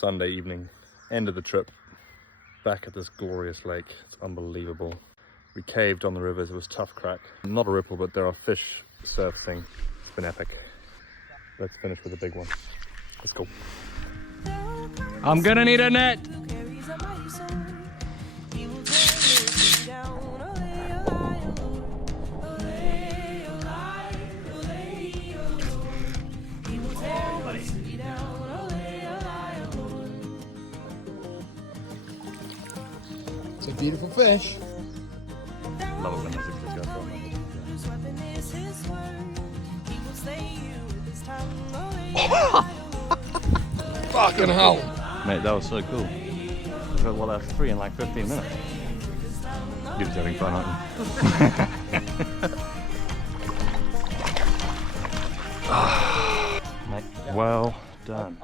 Sunday evening, end of the trip, back at this glorious lake. It's unbelievable. We caved on the rivers, it was tough crack. Not a ripple, but there are fish surfacing. It's been epic. Let's finish with a big one. Let's go. I'm gonna need a net! It's a beautiful fish. Love it when music just goes on. Fucking hell. Mate, that was so cool. Well, that's 3 in like 15 minutes. You're just having fun, aren't you? Mate, well done.